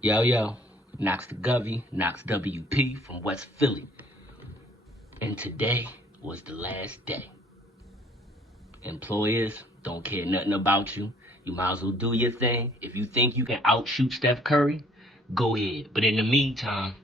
Yo, yo, Knox the Govy, Knox WP from West Philly. And today was the last day. Employers don't care nothing about you. You might as well do your thing. If you think you can outshoot Steph Curry, go ahead. But in the meantime,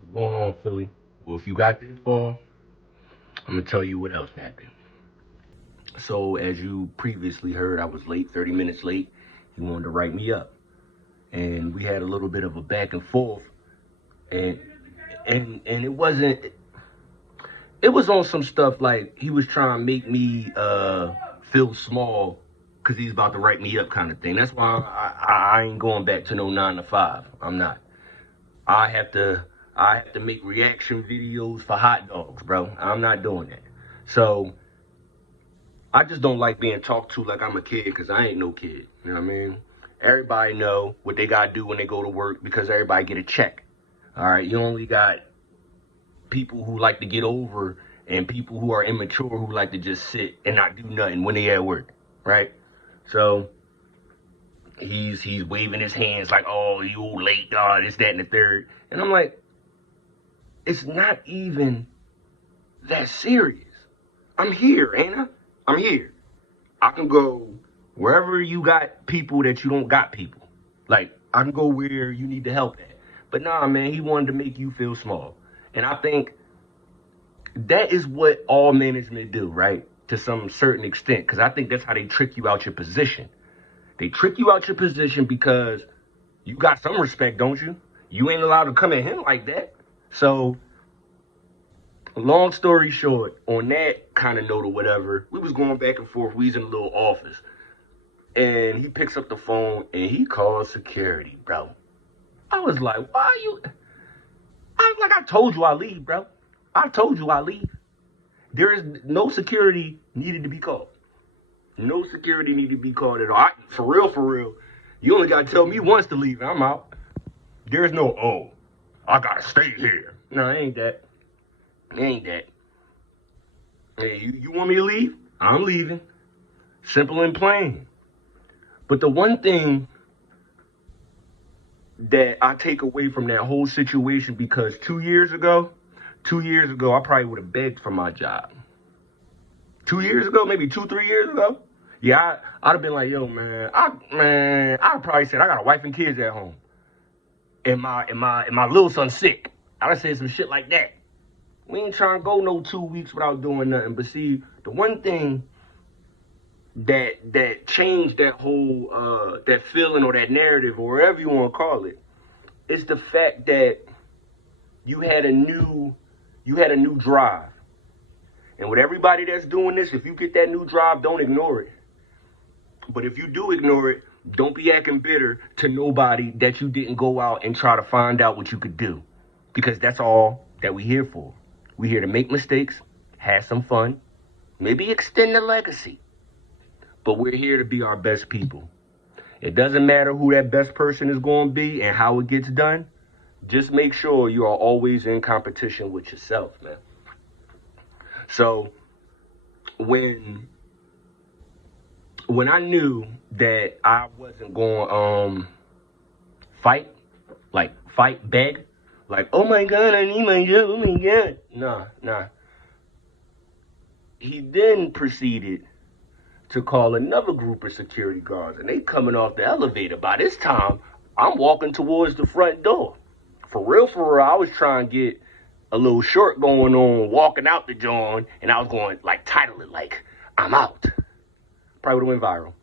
what's going on, Philly? Well, if you got this far, I'm going to tell you what else happened. So, as you previously heard, I was late, 30 minutes late. He wanted to write me up. And we had a little bit of a back and forth. And and it was on some stuff like he was trying to make me feel small because he's about to write me up kind of thing. That's why I ain't going back to no 9 to 5. I'm not. I have to make reaction videos for hot dogs, bro. I'm not doing that. So I just don't like being talked to like I'm a kid because I ain't no kid. You know what I mean? Everybody know what they gotta do when they go to work because everybody get a check. All right, you only got people who like to get over and people who are immature who like to just sit and not do nothing when they at work, right? So he's waving his hands like, oh, you late, this, that, and the third. And I'm like, it's not even that serious. I'm here, ain't I? I'm here. I can go wherever you got people that you don't got people. Like, I can go where you need the help at. But nah, man, he wanted to make you feel small. And I think that is what all management do, right? To some certain extent, because I think that's how they trick you out your position. They trick you out your position because you got some respect, don't you? You ain't allowed to come at him like that. So, long story short, on that kind of note or whatever, we was going back and forth. We was in a little office. And he picks up the phone and he calls security, bro. I was like, why are you? I was like, I told you I leave, bro. I told you I leave. There is no security needed to be called. No security needed to be called at all. For real, you only got to tell me once to leave and I'm out. There's no, oh, I got to stay here. No, it ain't that. It ain't that. Hey, you want me to leave? I'm leaving. Simple and plain. But the one thing that I take away from that whole situation, because 2 years ago, I probably would have begged for my job. 2 years ago, maybe 2, 3 years ago, yeah, I'd have been like, yo, man, I'd probably said I got a wife and kids at home, and my little son's sick. I'd have said some shit like that. We ain't trying to go no 2 weeks without doing nothing. But see, the one thing that changed that whole that feeling or that narrative or whatever you want to call it is the fact that you had a new drive. And with everybody that's doing this, if you get that new drive, don't ignore it. But if you do ignore it, don't be acting bitter to nobody that you didn't go out and try to find out what you could do. Because that's all that we're here for. We're here to make mistakes, have some fun, maybe extend the legacy. But we're here to be our best people. It doesn't matter who that best person is going to be and how it gets done. Just make sure you are always in competition with yourself, man. So when I knew that I wasn't going beg, like, oh my God, I need my job, oh my God. Nah. He then proceeded to call another group of security guards, and they coming off the elevator. By this time, I'm walking towards the front door. For real, I was trying to get a little short going on, walking out the joint, and I was going, like, title it, like, I'm out. Probably would have went viral.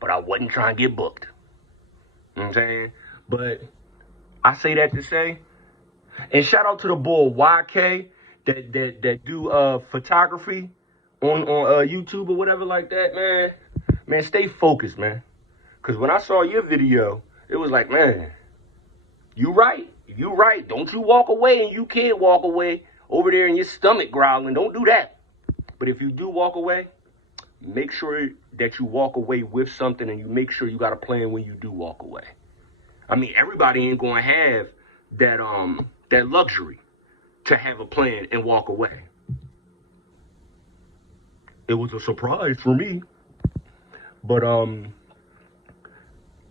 But I wasn't trying to get booked. You know what I'm saying? But I say that to say, and shout out to the boy YK that do photography on YouTube or whatever like that, man. Man, stay focused, man. Because when I saw your video, it was like, man, you right. Don't you walk away, and you can't walk away over there in your stomach growling. Don't do that. But if you do walk away, make sure that you walk away with something, and you make sure you got a plan when you do walk away. I mean, everybody ain't gonna have that luxury to have a plan and walk away. It was a surprise for me. But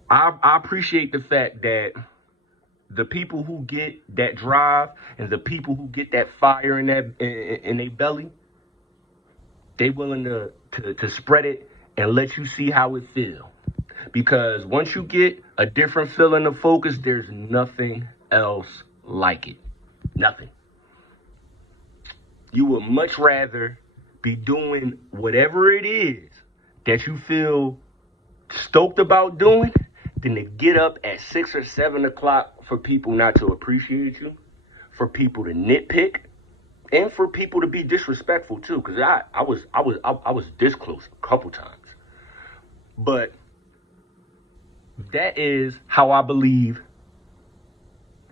I appreciate the fact that the people who get that drive and the people who get that fire in their belly, they willing to spread it and let you see how it feel. Because once you get a different feeling of focus, there's nothing else like it. Nothing. You would much rather be doing whatever it is that you feel stoked about doing than to get up at 6 or 7 o'clock for people not to appreciate you, for people to nitpick, and for people to be disrespectful too. Because I was this close a couple times. But that is how I believe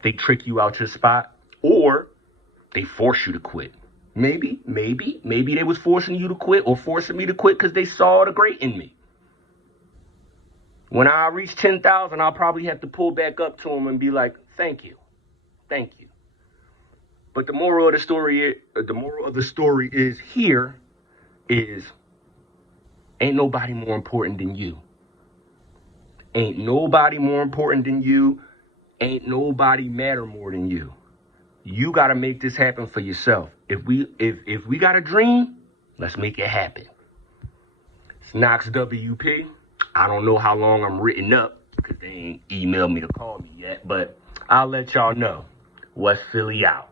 they trick you out your spot, or they force you to quit. Maybe they was forcing you to quit or forcing me to quit because they saw the great in me. When I reach 10,000, I'll probably have to pull back up to them and be like, thank you. But the moral of the story is here is ain't nobody more important than you. Ain't nobody more important than you. Ain't nobody matter more than you. You got to make this happen for yourself. If we got a dream, let's make it happen. It's Knox WP. I don't know how long I'm written up because they ain't emailed me to call me yet, but I'll let y'all know. West Philly out.